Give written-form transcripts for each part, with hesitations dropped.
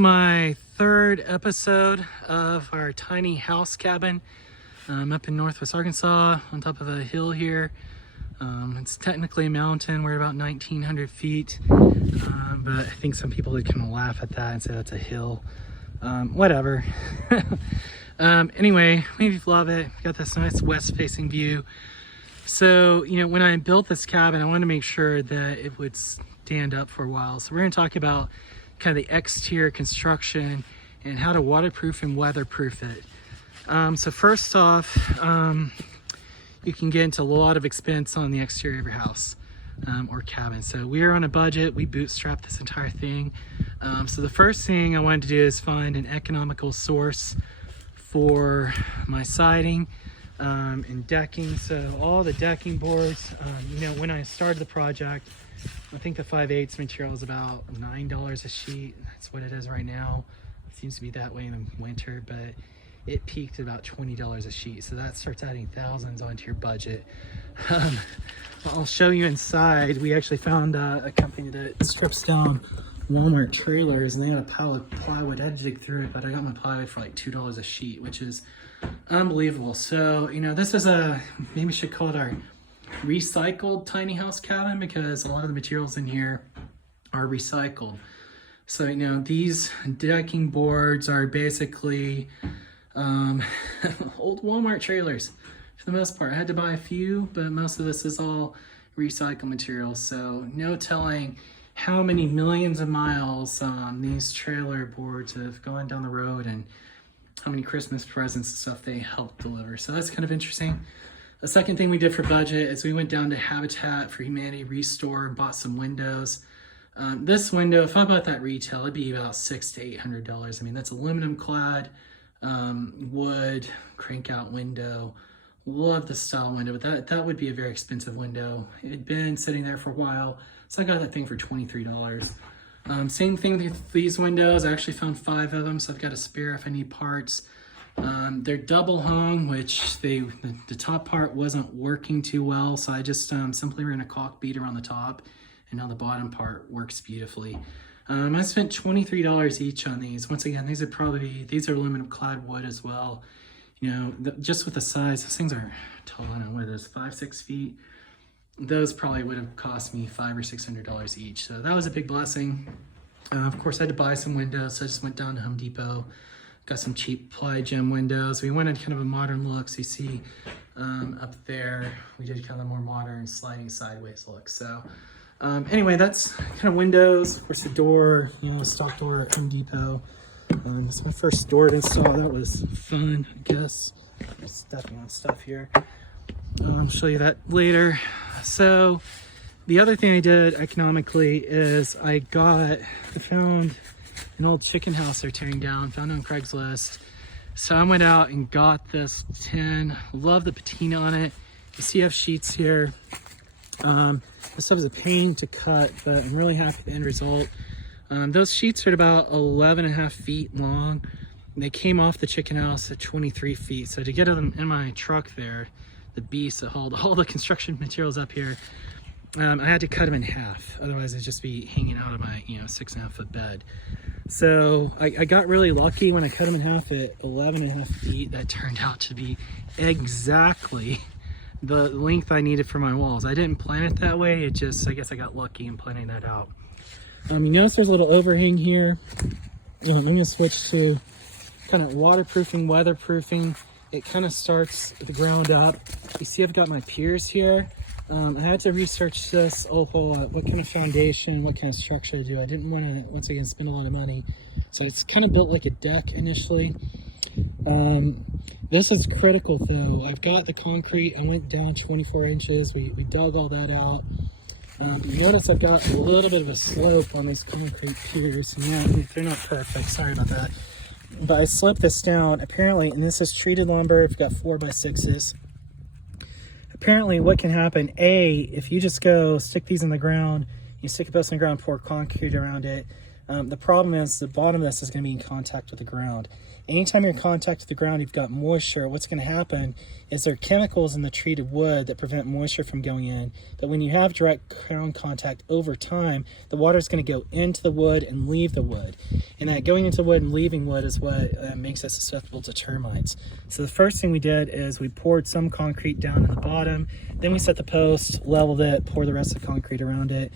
My third episode of our tiny house cabin up in Northwest Arkansas on top of a hill here. It's technically a mountain. We're about 1,900 feet, but I think some people would kind of laugh at that and say that's a hill. Whatever. Anyway, we love it. We got this nice west-facing view. So, when I built this cabin, I wanted to make sure that it would stand up for a while. So we're going to talk about kind of the exterior construction and how to waterproof and weatherproof it. So first off, you can get into a lot of expense on the exterior of your house or cabin. So we are on a budget. We bootstrapped this entire thing. So the first thing I wanted to do is find an economical source for my siding and decking. So all the decking boards, when I started the project, I think the 5/8 material is about $9 a sheet. That's what it is right now. It seems to be that way in the winter, but it peaked at about $20 a sheet. So that starts adding thousands onto your budget. I'll show you inside. We actually found a company that strips down Walmart trailers, and they had a pile of plywood. I had to dig through it, but I got my plywood for like $2 a sheet, which is unbelievable. So, this is maybe we should call it our recycled tiny house cabin, because a lot of the materials in here are recycled. So these decking boards are basically old Walmart trailers for the most part. I had to buy a few, but most of this is all recycled material. So no telling how many millions of miles these trailer boards have gone down the road and how many Christmas presents and stuff they helped deliver. So that's kind of interesting. The second thing we did for budget is we went down to Habitat for Humanity Restore and bought some windows. This window, if I bought that retail, it'd be about $600 to $800. I mean, that's aluminum clad, wood, crank out window. Love the style window, but that would be a very expensive window. It had been sitting there for a while, so I got that thing for $23. Same thing with these windows. I actually found 5 of them, so I've got a spare if I need parts. They're double hung, which the top part wasn't working too well, so I just simply ran a caulk bead around the top, and now the bottom part works beautifully. I spent $23 each on these. Once again, these are aluminum clad wood as well. Just with the size, those things are tall. I don't know what it is, 5-6 feet. Those probably would have cost me $500 or $600 each. So that was a big blessing. Of course, I had to buy some windows, so I just went down to Home Depot. Got some cheap ply gem windows. We went in kind of a modern look. So you see up there, we did kind of a more modern sliding sideways look. So anyway, that's kind of windows. Of course, the door, stock door at Home Depot. This is my first door to install. That was fun, I guess. I'm stepping on stuff here. I'll show you that later. So the other thing I did economically is I found an old chicken house they're tearing down, found it on Craigslist. So I went out and got this tin. Love the patina on it. You see I have sheets here. This stuff is a pain to cut, but I'm really happy with the end result. Those sheets are about 11.5 feet long. They came off the chicken house at 23 feet. So to get them in my truck there, the beast that hauled all the construction materials up here, I had to cut them in half. Otherwise it'd just be hanging out of my 6.5 foot bed. So I got really lucky when I cut them in half at 11.5 feet. That turned out to be exactly the length I needed for my walls. I didn't plan it that way. I guess I got lucky in planning that out. You notice there's a little overhang here. I'm going to switch to kind of waterproofing, weatherproofing. It kind of starts at the ground up. You see I've got my piers here. I had to research this whole what kind of foundation, what kind of structure to do. I didn't want to, once again, spend a lot of money. So it's kind of built like a deck initially. This is critical though. I've got the concrete. I went down 24 inches. We dug all that out. You notice I've got a little bit of a slope on these concrete piers. Yeah, they're not perfect. Sorry about that. But I slipped this down. Apparently, and this is treated lumber. I've got 4x6s. Apparently, what can happen, if you just go stick these in the ground, you stick a post in the ground, pour concrete around it, The problem is the bottom of this is going to be in contact with the ground. Anytime you're in contact with the ground, you've got moisture. What's going to happen is there are chemicals in the treated wood that prevent moisture from going in. But when you have direct ground contact over time, the water is going to go into the wood and leave the wood. And that going into wood and leaving wood is what makes it susceptible to termites. So the first thing we did is we poured some concrete down in the bottom. Then we set the post, leveled it, poured the rest of the concrete around it.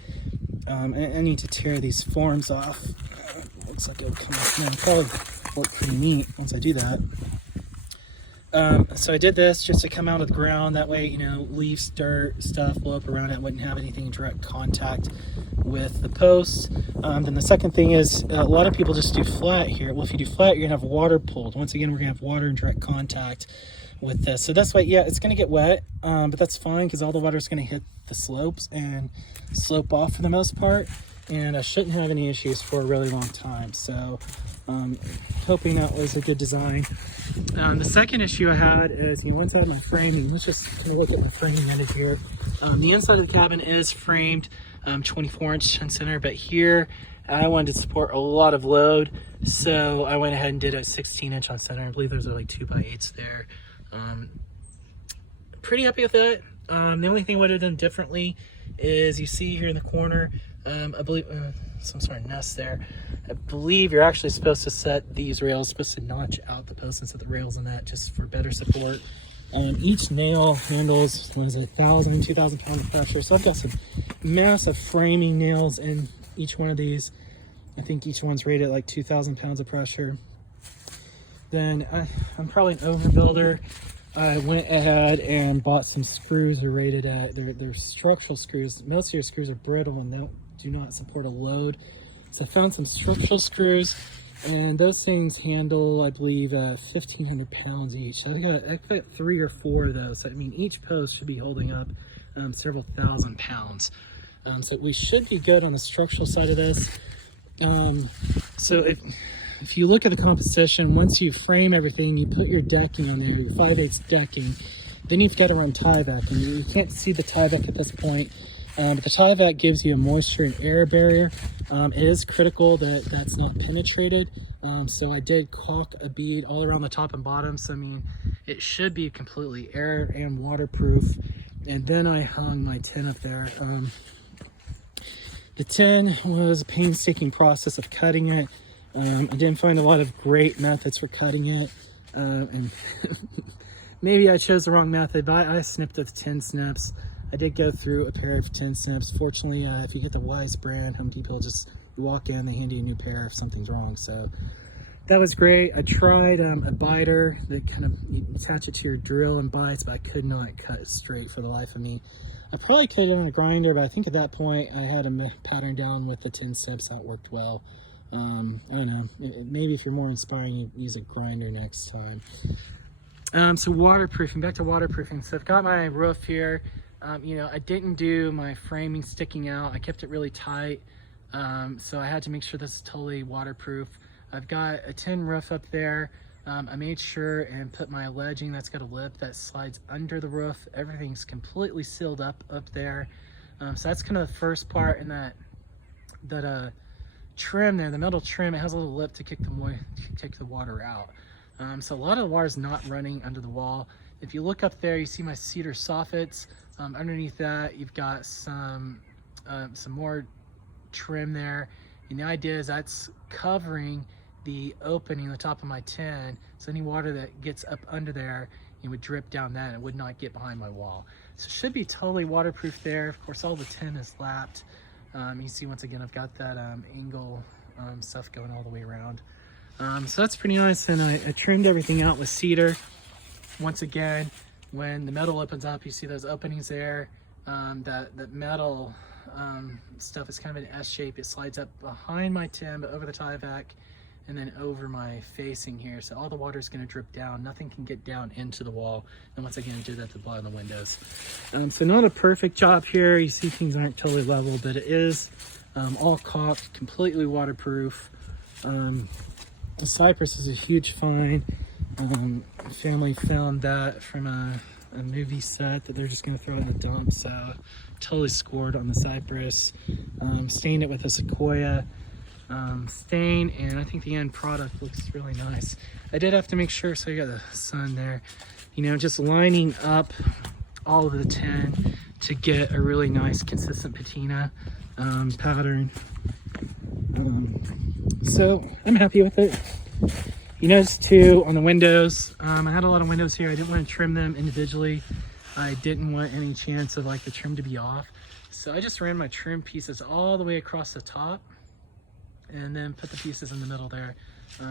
I need to tear these forms off. Looks like it'll come off now. Probably look pretty neat once I do that. So I did this just to come out of the ground. That way, you know, leaves, dirt, stuff blow up around it. Wouldn't have anything in direct contact with the posts. Then the second thing is a lot of people just do flat here. Well, if you do flat, you're gonna have water pulled. Once again, we're gonna have water in direct contact with this. So that's why, yeah, it's gonna get wet, but that's fine because all the water is gonna hit the slopes and slope off for the most part. And I shouldn't have any issues for a really long time. So hoping that was a good design. The second issue I had is, you know, once I had my framing, let's just kind of look at the framing end of here. The inside of the cabin is framed 24-inch on center, but here I wanted to support a lot of load, so I went ahead and did a 16-inch on center. I believe there's like 2x8s there. Pretty happy with that. The only thing I would have done differently is, you see here in the corner, I believe some sort of nest there. I believe you're actually supposed to set these rails, supposed to notch out the posts and set the rails in that just for better support. Each nail handles, what is it, 1,000, 2,000 pounds of pressure. So I've got some massive framing nails in each one of these. I think each one's rated like 2,000 pounds of pressure. Then I'm probably an overbuilder. I went ahead and bought some screws that are rated at, they're structural screws. Most of your screws are brittle and do not support a load. So I found some structural screws, and those things handle, I believe, 1,500 pounds each. So I got 3 or 4 of those. So, I mean, each post should be holding up several thousand pounds. So we should be good on the structural side of this. So if you look at the composition, once you frame everything, you put your decking on there, your 5/8 decking, then you've got to run Tyvek. And you can't see the Tyvek at this point, but the Tyvek gives you a moisture and air barrier. It is critical that that's not penetrated. So I did caulk a bead all around the top and bottom. So I mean, it should be completely air and waterproof. And then I hung my tin up there. The tin was a painstaking process of cutting it. I didn't find a lot of great methods for cutting it, and maybe I chose the wrong method, but I snipped with tin snips. I did go through a pair of tin snips. Fortunately, if you get the Wise brand, Home Depot, just you walk in, they hand you a new pair if something's wrong. So that was great. I tried a biter that kind of, you attach it to your drill and bites, but I could not cut it straight for the life of me. I probably could have done a grinder, but I think at that point I had a pattern down with the tin snips. That worked well. I don't know, maybe if you're more inspiring, you use a grinder next time. So waterproofing, back to waterproofing. So I've got my roof here. You know, I didn't do my framing sticking out. I kept it really tight. So I had to make sure this is totally waterproof. I've got a tin roof up there. I made sure and put my ledging that's got a lip that slides under the roof. Everything's completely sealed up there. So that's kind of the first part, and that trim there, the metal trim, it has a little lip to kick the water out. So a lot of the water is not running under the wall. If you look up there, you see my cedar soffits. Underneath that, you've got some more trim there. And the idea is that's covering the opening, the top of my tin, so any water that gets up under there, it would drip down that and it would not get behind my wall. So it should be totally waterproof there. Of course, all the tin is lapped. You see, once again, I've got that angle stuff going all the way around. So that's pretty nice. And I trimmed everything out with cedar. Once again, when the metal opens up, you see those openings there. That metal stuff is kind of an S shape. It slides up behind my tin, but over the Tyvek, and then over my facing here. So all the water is going to drip down. Nothing can get down into the wall. And once again, I did that to bottom of the windows. So not a perfect job here. You see things aren't totally level, but it is all caulked, completely waterproof. The cypress is a huge find. Family found that from a movie set that they're just going to throw in the dump. So totally scored on the cypress. Stained it with a sequoia. stain, and I think the end product looks really nice. I did have to make sure, so you got the sun there, you know, just lining up all of the tin to get a really nice consistent patina pattern. So I'm happy with it. You notice too on the windows, I had a lot of windows here. I didn't want to trim them individually. I didn't want any chance of like the trim to be off. So I just ran my trim pieces all the way across the top and then put the pieces in the middle there.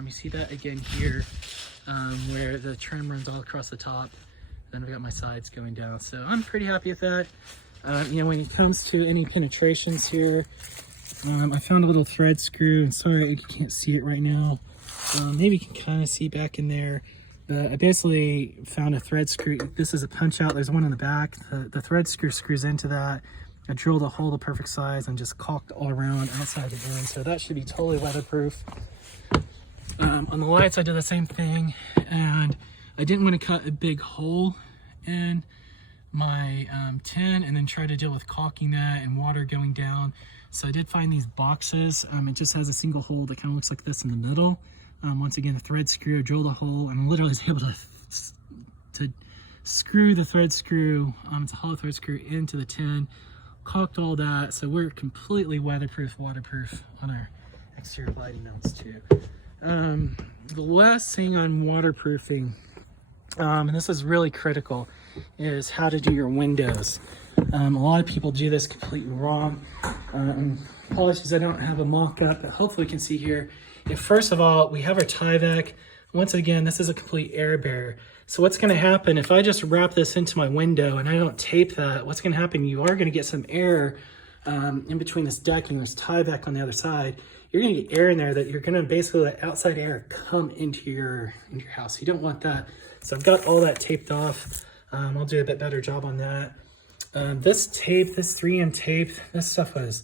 You see that again here, where the trim runs all across the top. Then I've got my sides going down. So I'm pretty happy with that. You know, when it comes to any penetrations here, I found a little thread screw, and sorry you can't see it right now. Maybe you can kind of see back in there. I basically found a thread screw. This is a punch out. There's one in the back. The thread screw screws into that. I drilled a hole the perfect size and just caulked all around outside the end. So that should be totally weatherproof. On the lights, I did the same thing, and I didn't want to cut a big hole in my tin and then try to deal with caulking that and water going down. So I did find these boxes. It just has a single hole that kind of looks like this in the middle. Once again, a thread screw, drilled a hole, and literally was able to screw the thread screw, it's a hollow thread screw, into the tin, caulked all that. So we're completely weatherproof, waterproof on our exterior lighting mounts too. The last thing on waterproofing, and this is really critical, is how to do your windows. A lot of people do this completely wrong. Apologies, I don't have a mock-up, but hopefully you can see here. First of all, we have our Tyvek. Once again, this is a complete air barrier. So what's going to happen if I just wrap this into my window and I don't tape that? What's going to happen? You are going to get some air in between this deck and this Tyvek on the other side. You're going to get air in there that you're going to basically let outside air come into your house. You don't want that. So I've got all that taped off. I'll do a bit better job on that. This tape, this 3M tape, this stuff was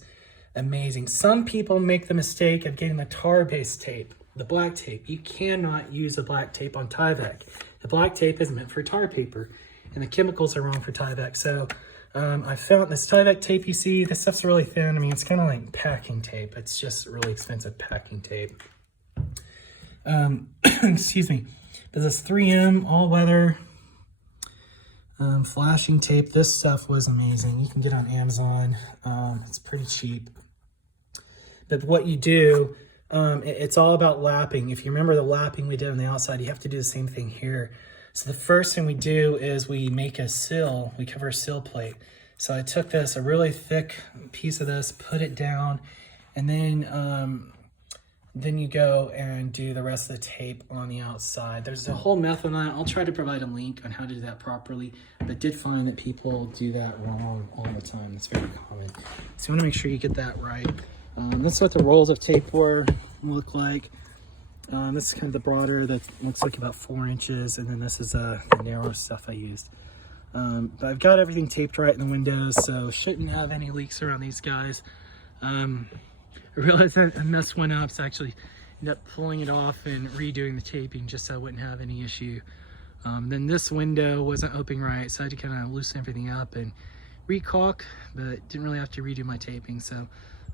amazing. Some people make the mistake of getting the tar-based tape, the black tape. You cannot use a black tape on Tyvek. The black tape is meant for tar paper, and the chemicals are wrong for Tyvek. So I found this Tyvek tape you see. This stuff's really thin. I mean, it's kind of like packing tape. It's just really expensive packing tape. Excuse me. But this 3M all-weather flashing tape, this stuff was amazing. You can get on Amazon. It's pretty cheap. But what you do, it's all about lapping. If you remember the lapping we did on the outside, you have to do the same thing here. So the first thing we do is we make a sill. We cover a sill plate. So I took this, a really thick piece of this, put it down, and then you go and do the rest of the tape on the outside. There's a whole method on that. I'll try to provide a link on how to do that properly, but I did find that people do that wrong all the time. It's very common. So you want to make sure you get that right. This is what the rolls of tape look like. This is kind of the broader that looks like about 4 inches, and then this is the narrow stuff I used. But I've got everything taped right in the windows, so shouldn't have any leaks around these guys. I realized that I messed one up, so I actually ended up pulling it off and redoing the taping just so I wouldn't have any issue. Then this window wasn't opening right, so I had to kind of loosen everything up and re-caulk, but didn't really have to redo my taping. So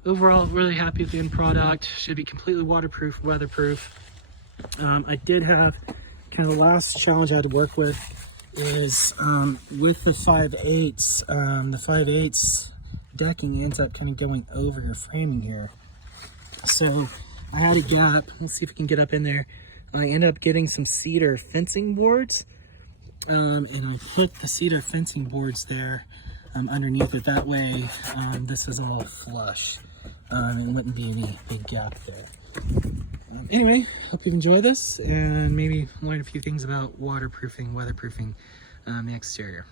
overall, really happy with the end product. Should be completely waterproof, weatherproof. I did have kind of the last challenge I had to work with is with the 5/8. The 5/8 decking ends up kind of going over your framing here. So I had a gap. Let's see if we can get up in there. I ended up getting some cedar fencing boards, and I put the cedar fencing boards there underneath it. That way, this is all flush. And wouldn't be any big gap there. Anyway, hope you've enjoyed this and maybe learned a few things about waterproofing, weatherproofing the exterior.